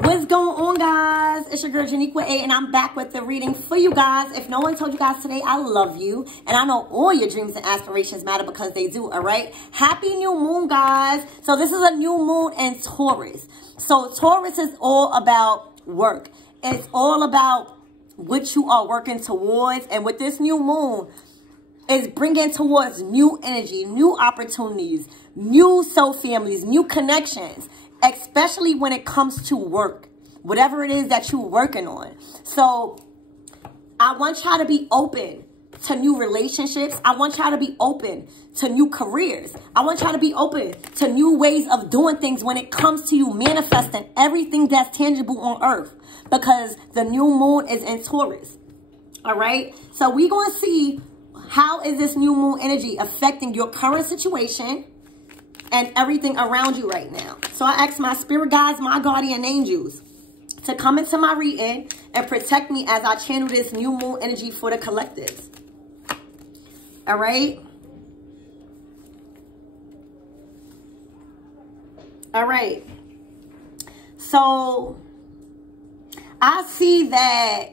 What's going on, guys? It's your girl Janiqua A, and I'm back with the reading for you guys. If no one told you guys today, I love you, and I know all your dreams and aspirations matter because they do. All right, happy new moon, guys. So this is a new moon in Taurus. So Taurus is all about work. It's all about what you are working towards, and with this new moon, is bringing towards new energy, new opportunities, new soul families, new connections, especially when it comes to work, whatever it is that you're working on. So I want y'all to be open to new relationships. I want y'all to be open to new careers. I want y'all to be open to new ways of doing things when it comes to you manifesting everything that's tangible on earth, because the new moon is in Taurus. All right. So we're going to see how is this new moon energy affecting your current situation and everything around you right now. So I asked my spirit guides, my guardian angels, to come into my reading and protect me as I channel this new moon energy for the collectives. All right. All right. So I see that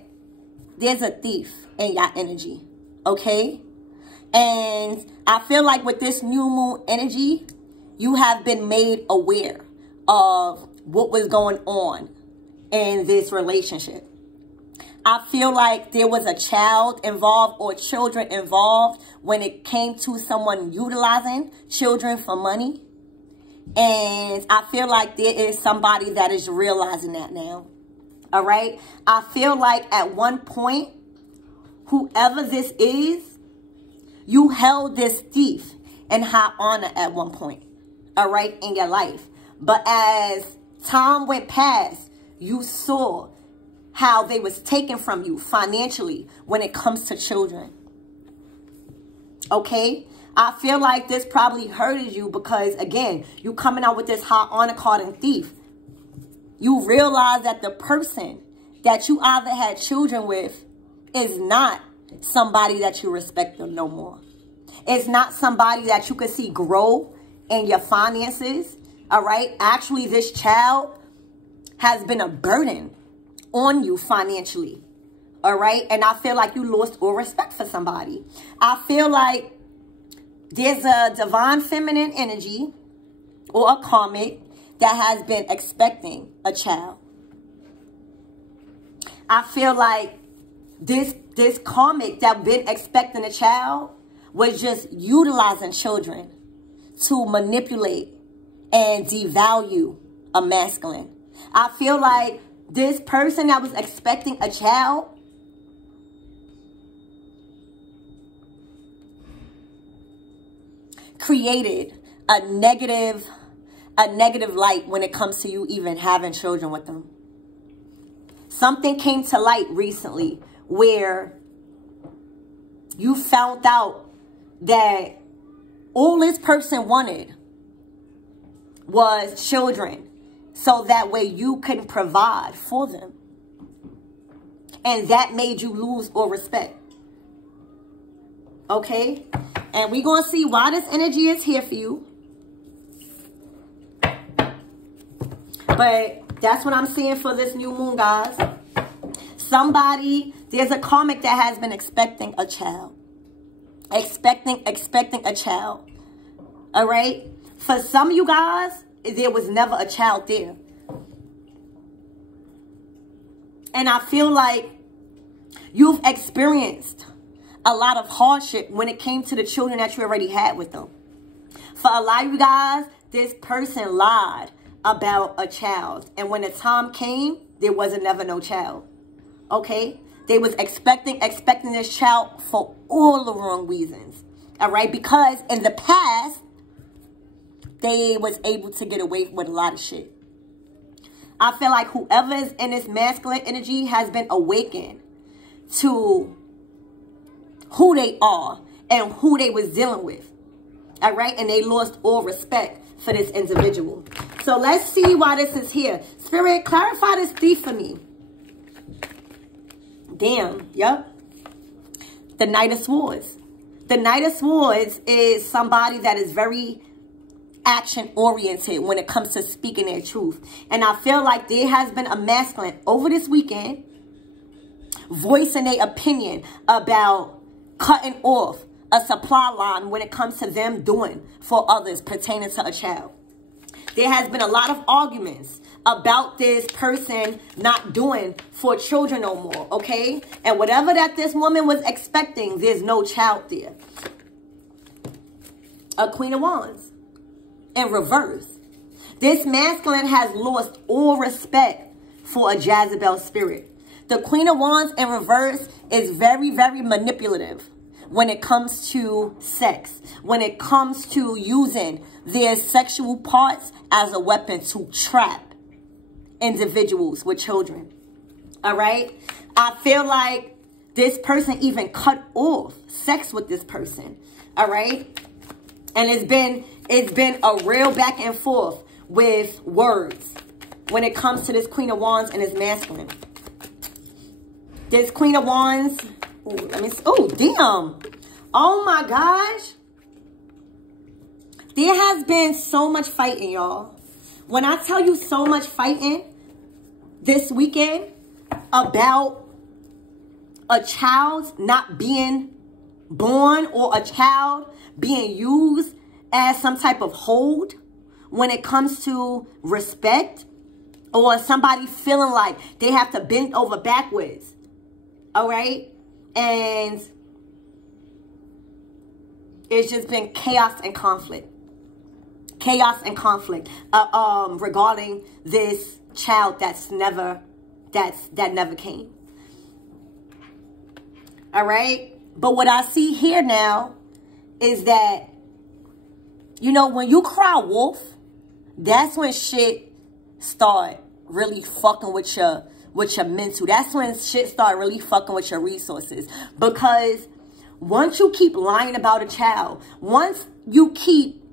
there's a thief in your energy. Okay. And I feel like with this new moon energy, you have been made aware of what was going on in this relationship. I feel like there was a child involved or children involved when it came to someone utilizing children for money. And I feel like there is somebody that is realizing that now. All right. I feel like at one point, whoever this is, you held this thief in high honor at one point. All right, in your life. But as time went past, you saw how they was taken from you financially when it comes to children. Okay? I feel like this probably hurted you because, again, you coming out with this high honor card and thief. You realize that the person that you either had children with is not somebody that you respect them no more. It's not somebody that you could see grow in your finances. All right. Actually, this child has been a burden on you financially. All right. And I feel like you lost all respect for somebody. I feel like there's a divine feminine energy or a karmic that has been expecting a child. I feel like this karmic that been expecting a child was just utilizing children to manipulate and devalue a masculine. I feel like this person that was expecting a child created a negative light when it comes to you even having children with them. Something came to light recently where you found out that all this person wanted was children, so that way you can provide for them. And that made you lose all respect. Okay? And we're going to see why this energy is here for you. But that's what I'm seeing for this new moon, guys. There's a karmic that has been expecting a child. Expecting a child. All right? For some of you guys, there was never a child there. And I feel like you've experienced a lot of hardship when it came to the children that you already had with them. For a lot of you guys, this person lied about a child. And when the time came, there wasn't never no child. Okay? They was expecting this child for all the wrong reasons. All right? Because in the past, they was able to get away with a lot of shit. I feel like whoever is in this masculine energy has been awakened to who they are and who they was dealing with. All right? And they lost all respect for this individual. So let's see why this is here. Spirit, clarify this thief for me. Damn. Yep. The Knight of Swords. The Knight of Swords is somebody that is very action oriented when it comes to speaking their truth. And I feel like there has been a masculine over this weekend voicing their opinion about cutting off a supply line when it comes to them doing for others pertaining to a child. There has been a lot of arguments about this person not doing for children no more, okay? And whatever that this woman was expecting, there's no child there. A Queen of Wands in reverse. This masculine has lost all respect for a Jezebel spirit. The Queen of Wands in reverse is very, very manipulative when it comes to sex, when it comes to using their sexual parts as a weapon to trap individuals with children. All right? I feel like this person even cut off sex with this person. All right? And it's been a real back and forth with words when it comes to this Queen of Wands and this masculine. This Queen of Wands, oh, damn. Oh my gosh. There has been so much fighting, y'all. When I tell you so much fighting this weekend about a child not being born or a child being used as some type of hold when it comes to respect, or somebody feeling like they have to bend over backwards. All right? And it's just been chaos and conflict. Chaos and conflict regarding this child that never came. All right? But what I see here now is that, you know, when you cry wolf, that's when shit start really fucking with your mental. That's when shit start really fucking with your resources. Because once you keep lying about a child, once you keep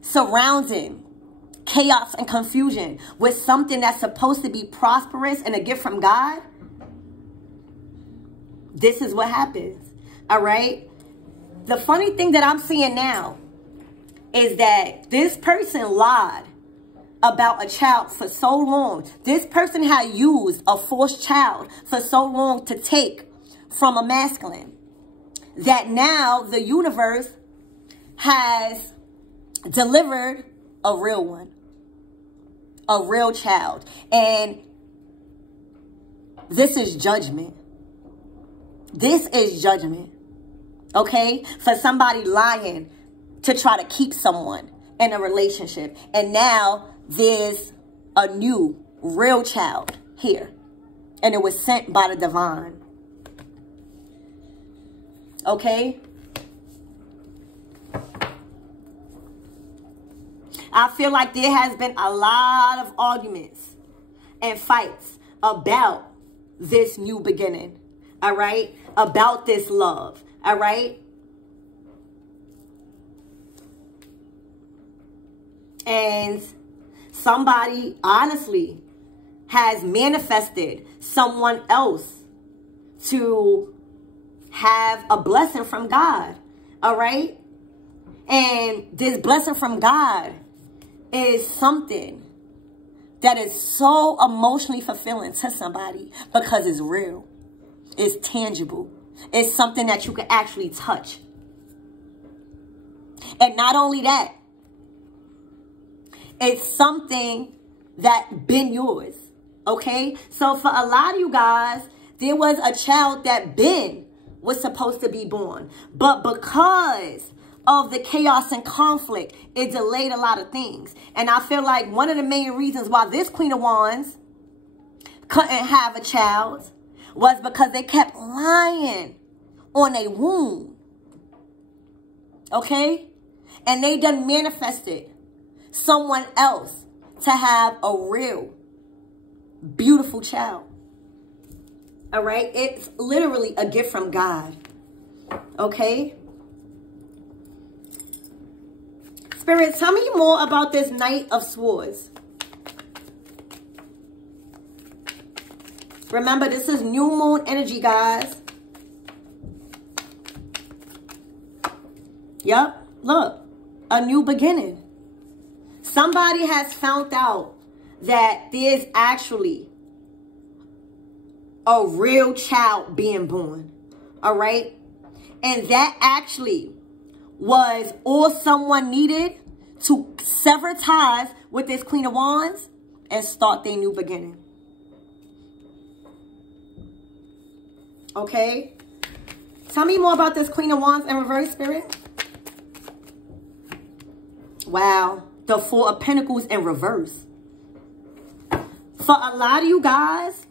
surrounding chaos and confusion with something that's supposed to be prosperous and a gift from God, this is what happens. All right? The funny thing that I'm seeing now is that this person lied about a child for so long. This person had used a forced child for so long to take from a masculine, that now the universe has delivered a real one, a real child. And this is judgment. This is judgment, okay? For somebody lying to try to keep someone in a relationship. And now there's a new real child here. And it was sent by the divine. Okay? I feel like there has been a lot of arguments and fights about this new beginning. All right? About this love. All right? And somebody, honestly, has manifested someone else to have a blessing from God. All right? And this blessing from God is something that is so emotionally fulfilling to somebody because it's real. It's tangible. It's something that you can actually touch. And not only that, it's something that been yours. Okay? So for a lot of you guys, there was a child that was supposed to be born. But because of the chaos and conflict, it delayed a lot of things. And I feel like one of the main reasons why this Queen of Wands couldn't have a child was because they kept lying on a womb. Okay? And they done manifested someone else to have a real beautiful child. All right? It's literally a gift from God. Okay? Spirit, tell me more about this Knight of Swords. Remember, this is new moon energy, guys. Yep. Look. A new beginning. Somebody has found out that there's actually a real child being born. All right? And that actually was all someone needed to sever ties with this Queen of Wands and start their new beginning. Okay? Tell me more about this Queen of Wands in reverse, Spirit. Wow. The Four of Pentacles in reverse. For a lot of you guys,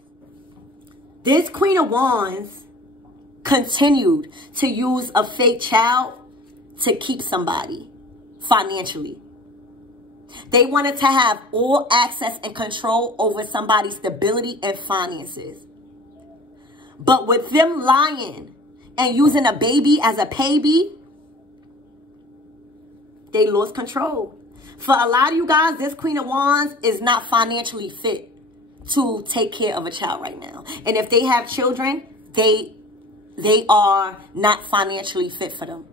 this Queen of Wands continued to use a fake child to keep somebody financially. They wanted to have all access and control over somebody's stability and finances. But with them lying and using a baby as a paybe, they lost control. For a lot of you guys, this Queen of Wands is not financially fit to take care of a child right now. And if they have children, they are not financially fit for them.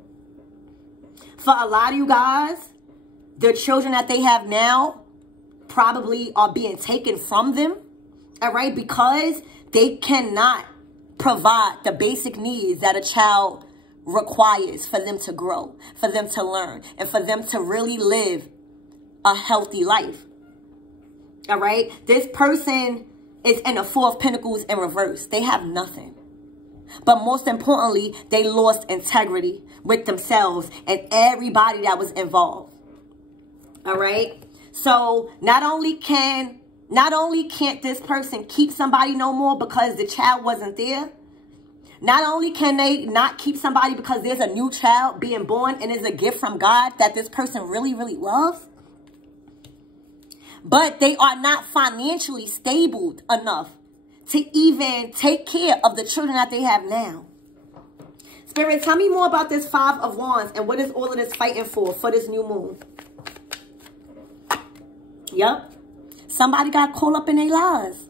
For a lot of you guys, the children that they have now probably are being taken from them, all right, because they cannot provide the basic needs that a child requires for them to grow, for them to learn, and for them to really live a healthy life. All right? This person is in the Four of Pentacles in reverse. They have nothing. But most importantly, they lost integrity with themselves and everybody that was involved. All right? So not only can't this person keep somebody no more because the child wasn't there, not only can they not keep somebody because there's a new child being born and is a gift from God that this person really, really loves, but they are not financially stable enough to even take care of the children that they have now. Spirit, tell me more about this Five of Wands and what is all of this fighting for this new moon. Yep. Somebody got caught up in their lies.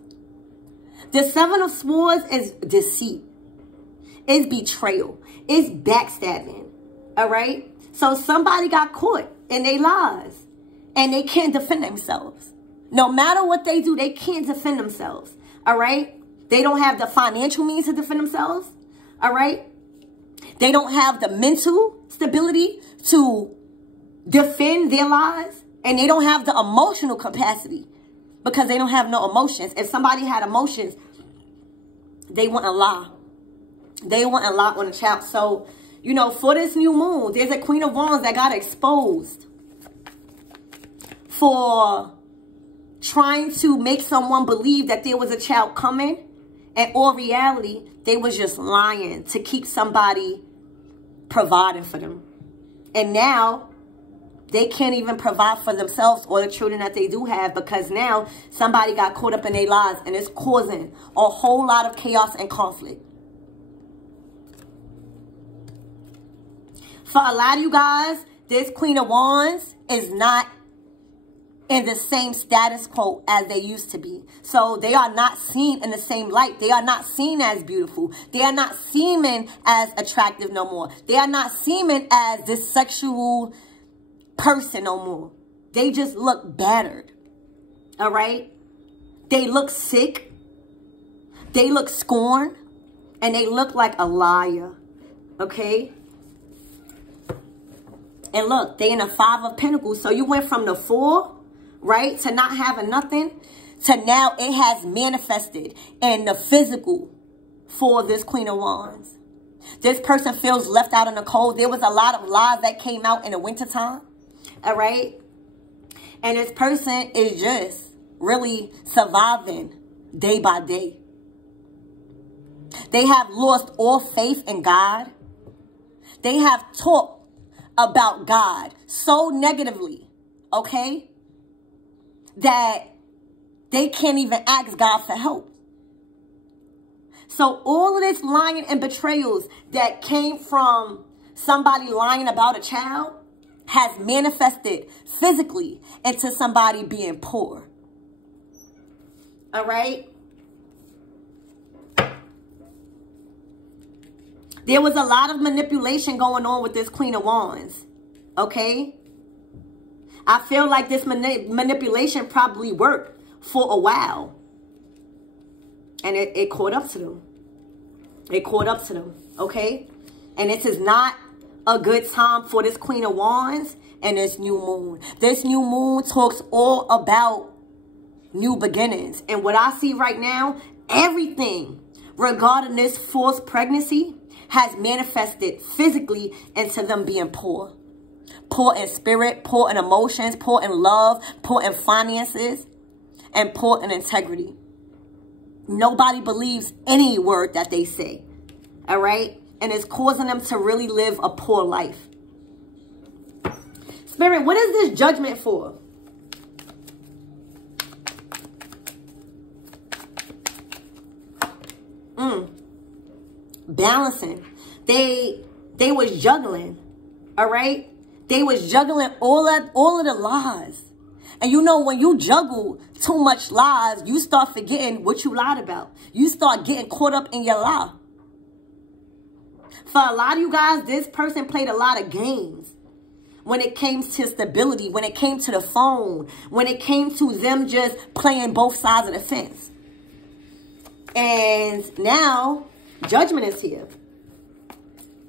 The Seven of Swords is deceit. It's betrayal. It's backstabbing. All right? So somebody got caught in their lies. And they can't defend themselves. No matter what they do, they can't defend themselves. All right? They don't have the financial means to defend themselves. All right? They don't have the mental stability to defend their lies. And they don't have the emotional capacity because they don't have no emotions. If somebody had emotions, they wouldn't lie. They wouldn't lie on a child. So, you know, for this new moon, there's a Queen of Wands that got exposed for trying to make someone believe that there was a child coming. And in reality, they was just lying to keep somebody providing for them. And now they can't even provide for themselves or the children that they do have because now somebody got caught up in their lives and it's causing a whole lot of chaos and conflict. For a lot of you guys, this Queen of Wands is not in the same status quo as they used to be. So they are not seen in the same light. They are not seen as beautiful. They are not seen as attractive no more. They are not seen as this sexual person no more. They just look battered. All right? They look sick. They look scorned. And they look like a liar. Okay? And look, they in the Five of Pentacles. So you went from the Four, right, to not having nothing, to now it has manifested in the physical for this Queen of Wands. This person feels left out in the cold. There was a lot of lies that came out in the wintertime. All right? And this person is just really surviving day by day. They have lost all faith in God. They have talked about God so negatively, okay, that they can't even ask God for help. So all of this lying and betrayals that came from somebody lying about a child has manifested physically into somebody being poor. All right? There was a lot of manipulation going on with this Queen of Wands. Okay? I feel like this manipulation probably worked for a while. And it caught up to them. It caught up to them, okay? And this is not a good time for this Queen of Wands and this new moon. This new moon talks all about new beginnings. And what I see right now, everything regarding this false pregnancy has manifested physically into them being poor. Poor in spirit, poor in emotions, poor in love, poor in finances, and poor in integrity. Nobody believes any word that they say. All right? And it's causing them to really live a poor life. Spirit, what is this judgment for? Balancing. They was juggling. All right? They was juggling all of the lies. And you know, when you juggle too much lies, you start forgetting what you lied about. You start getting caught up in your lie. For a lot of you guys, this person played a lot of games. When it came to stability, when it came to the phone, when it came to them just playing both sides of the fence. And now, judgment is here.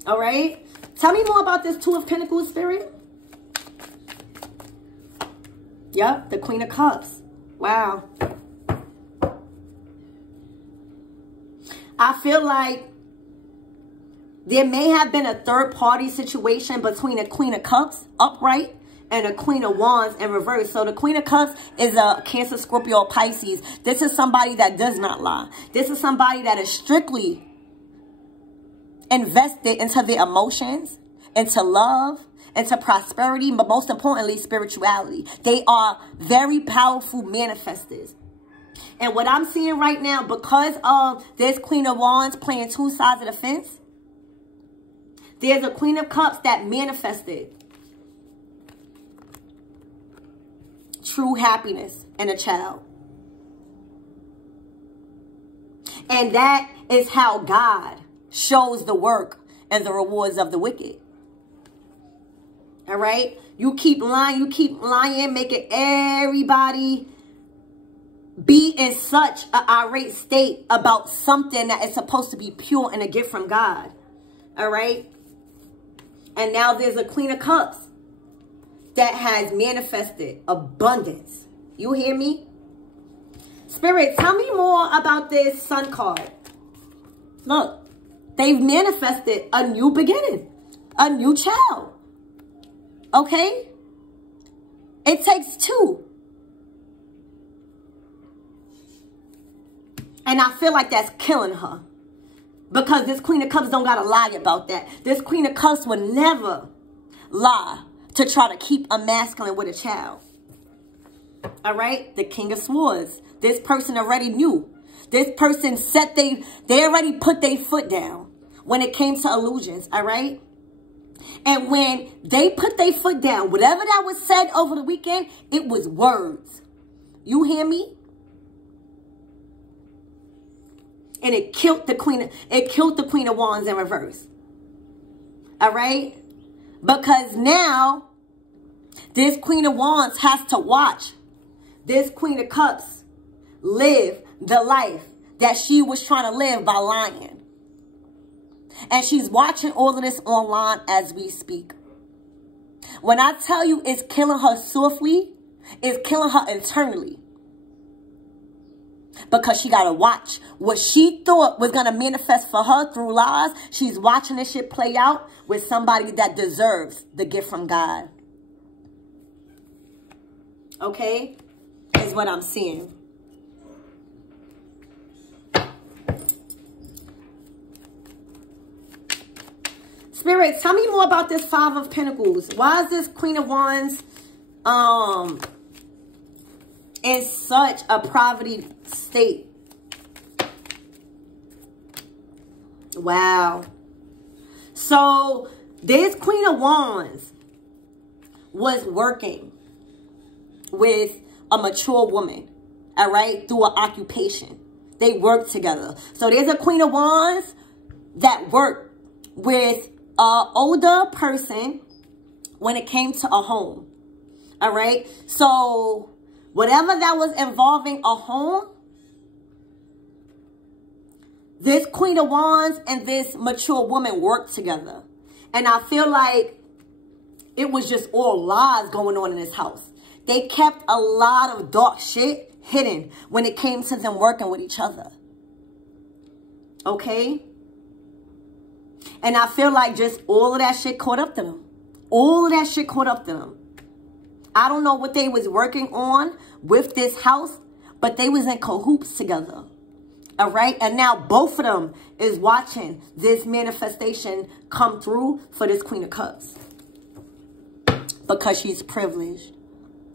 All right? Tell me more about this Two of Pentacles, Spirit. Yep, the Queen of Cups. Wow. I feel like there may have been a third-party situation between a Queen of Cups upright and a Queen of Wands in reverse. So the Queen of Cups is a Cancer, Scorpio, Pisces. This is somebody that does not lie. This is somebody that is strictly invested into their emotions, into love, into prosperity, but most importantly, spirituality. They are very powerful manifestors. And what I'm seeing right now, because of this Queen of Wands playing two sides of the fence, there's a Queen of Cups that manifested true happiness in a child. And that is how God shows the work and the rewards of the wicked. All right? You keep lying, making everybody be in such an irate state about something that is supposed to be pure and a gift from God. All right? And now there's a Queen of Cups that has manifested abundance. You hear me? Spirit, tell me more about this Sun card. Look, they've manifested a new beginning, a new child. Okay? It takes two. And I feel like that's killing her. Because this Queen of Cups don't got to lie about that. This Queen of Cups would never lie to try to keep a masculine with a child. All right? The King of Swords. This person already knew. This person they already put their foot down when it came to illusions. All right? And when they put their foot down, whatever that was said over the weekend, it was words. You hear me? And it killed the Queen of Wands in reverse. All right? Because now this Queen of Wands has to watch this Queen of Cups live the life that she was trying to live by lying. And she's watching all of this online as we speak. When I tell you it's killing her softly, it's killing her internally. Because she got to watch what she thought was going to manifest for her through lies. She's watching this shit play out with somebody that deserves the gift from God. Okay? Is what I'm seeing. Spirit, tell me more about this Five of Pentacles. Why is this Queen of Wands in such a poverty state? Wow. So this Queen of Wands was working with a mature woman, all right, through an occupation. They worked together. So there's a Queen of Wands that worked with an older person when it came to a home. All right. So whatever that was involving a home, this Queen of Wands and this mature woman worked together. And I feel like it was just all lies going on in this house. They kept a lot of dark shit hidden when it came to them working with each other. Okay? And I feel like just all of that shit caught up to them. All of that shit caught up to them. I don't know what they was working on with this house, but they was in cahoots together. All right? And now both of them is watching this manifestation come through for this Queen of Cups. Because she's privileged.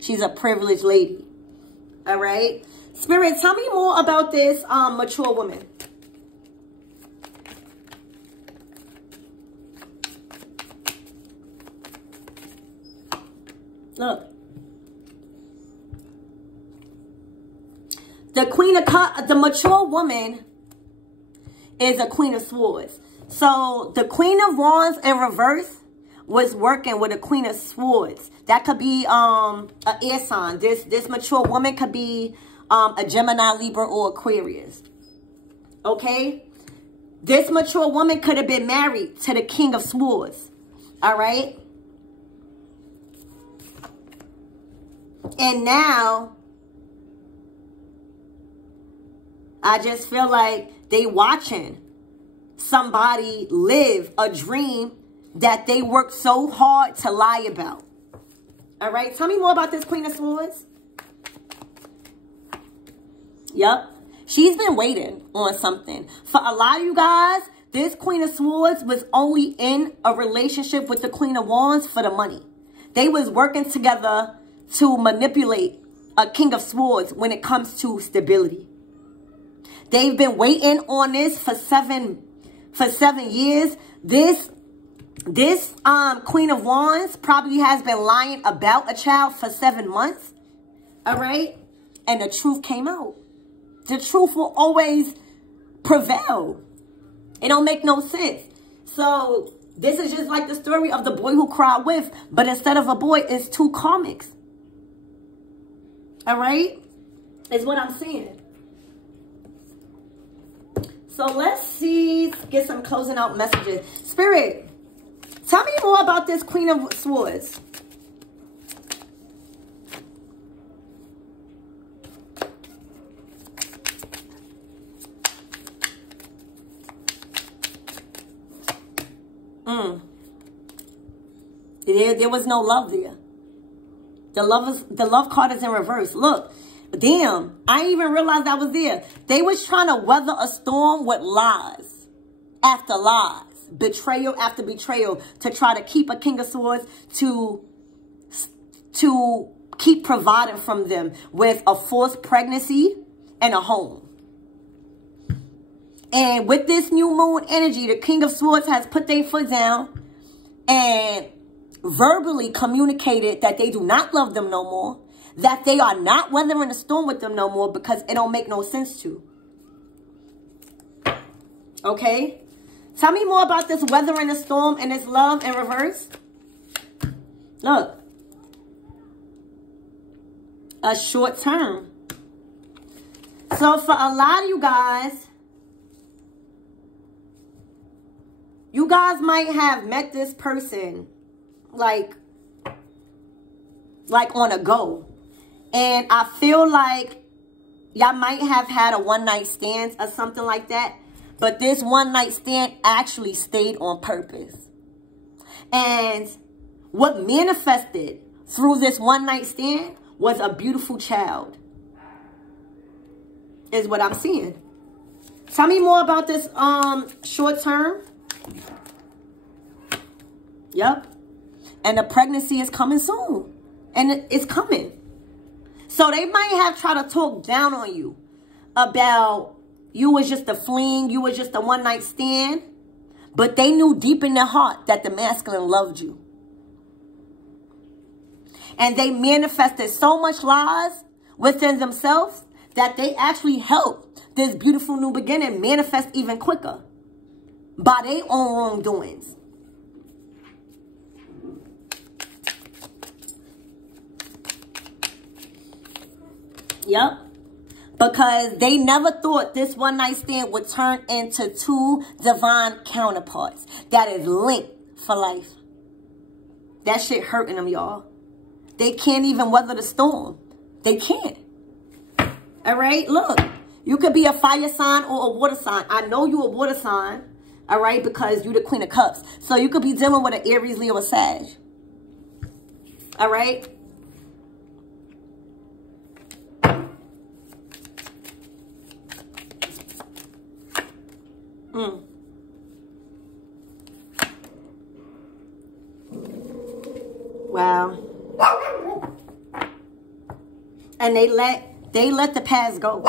She's a privileged lady. All right? Spirit, tell me more about this mature woman. Look. The Queen of Cups, the mature woman is a Queen of Swords. So the Queen of Wands in reverse was working with a Queen of Swords. That could be an air sign. This mature woman could be a Gemini, Libra, or Aquarius. Okay? This mature woman could have been married to the King of Swords. All right? And now, I just feel like they watching somebody live a dream that they worked so hard to lie about. All right. Tell me more about this Queen of Swords. Yep. She's been waiting on something. For a lot of you guys, this Queen of Swords was only in a relationship with the Queen of Wands for the money. They was working together to manipulate a King of Swords when it comes to stability. They've been waiting on this for seven years. This Queen of Wands probably has been lying about a child for 7 months. All right? And the truth came out. The truth will always prevail. It don't make no sense. So this is just like the story of the boy who cried wolf, but instead of a boy, it's two comics. All right? Is what I'm saying. So let's see, get some closing out messages. Spirit, tell me more about this Queen of Swords. There was no love there. The love card is in reverse. Look, damn, I didn't even realize that was there. They was trying to weather a storm with lies after lies, betrayal after betrayal, to try to keep a King of Swords, to keep providing from them with a forced pregnancy and a home. And with this new moon energy, the King of Swords has put their foot down and verbally communicated that they do not love them no more, that they are not weathering the storm with them no more because it don't make no sense to. Okay? Tell me more about this weathering the storm and this love in reverse. Look. A short term. So for a lot of you guys might have met this person like on a go. And I feel like y'all might have had a one-night stand or something like that. But this one-night stand actually stayed on purpose. And what manifested through this one-night stand was a beautiful child. Is what I'm seeing. Tell me more about this short term. Yep. And the pregnancy is coming soon. And it's coming. So they might have tried to talk down on you about you was just a fling, you was just a one-night stand. But they knew deep in their heart that the masculine loved you. And they manifested so much lies within themselves that they actually helped this beautiful new beginning manifest even quicker by their own wrongdoings. Yep. Because they never thought this one night stand would turn into two divine counterparts that is linked for life. That shit hurting them, y'all. They can't even weather the storm. They can't. All right? Look, you could be a fire sign or a water sign. I know you a water sign, all right, because you the Queen of Cups. So you could be dealing with an Aries, Leo, or Sag. All right? Wow. And they let the past go.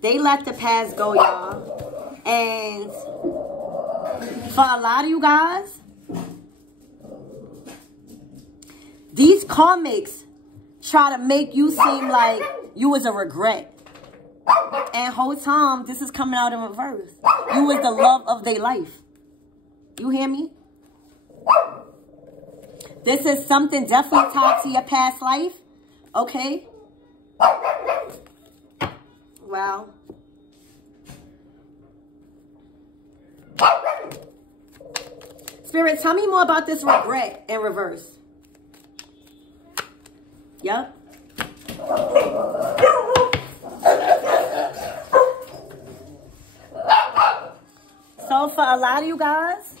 They let the past go, y'all. And for a lot of you guys, these karmics try to make you seem like you was a regret. And whole time, this is coming out in reverse. You was the love of their life. You hear me? This is something definitely tied to your past life. Okay? Wow. Spirit, tell me more about this regret in reverse. Yep. So for a lot of you guys,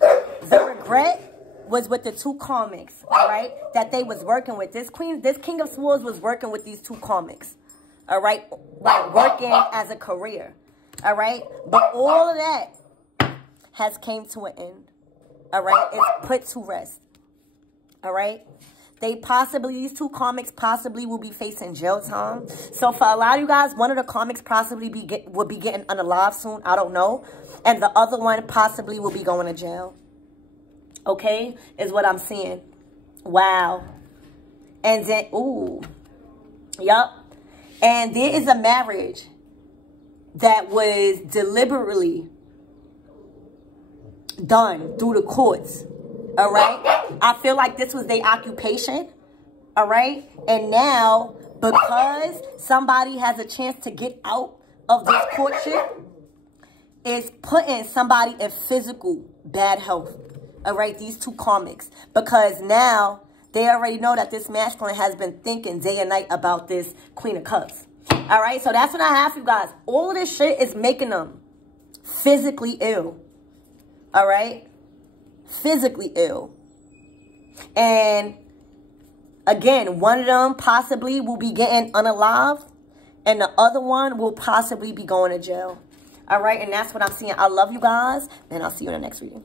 the regret was with the two karmics, all right, that they was working with. This King of Swords was working with these two karmics, all right, like working as a career, all right. But all of that has came to an end, all right. It's put to rest, all right. These two karmics possibly will be facing jail time. So for a lot of you guys, one of the karmics possibly will be getting unalive soon. I don't know. And the other one possibly will be going to jail. Okay? Is what I'm seeing. Wow. And then, ooh. Yup. And there is a marriage that was deliberately done through the courts. All right? I feel like this was their occupation. All right? And now, because somebody has a chance to get out of this courtship, it's putting somebody in physical bad health. All right? These two karmics. Because now, they already know that this masculine has been thinking day and night about this Queen of Cups. All right? So that's what I have for you guys. All of this shit is making them physically ill. All right? Physically ill. And again, one of them possibly will be getting unalive, and the other one will possibly be going to jail. All right, and that's what I'm seeing. I love you guys, and I'll see you in the next reading.